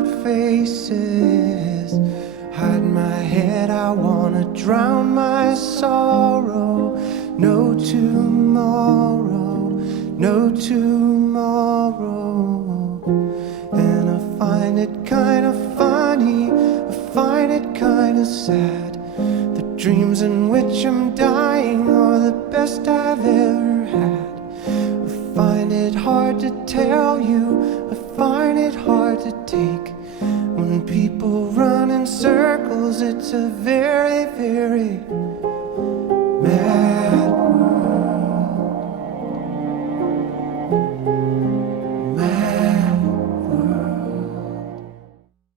out faces. Hide my head, I wanna drown my sorrow. No tomorrow, no tomorrow. And I find it kinda funny, I find it kinda sad. The dreams in which I'm dying are the best I've ever had. I find it hard to tell you, I find it hard to take. When people run in circles, it's a very, very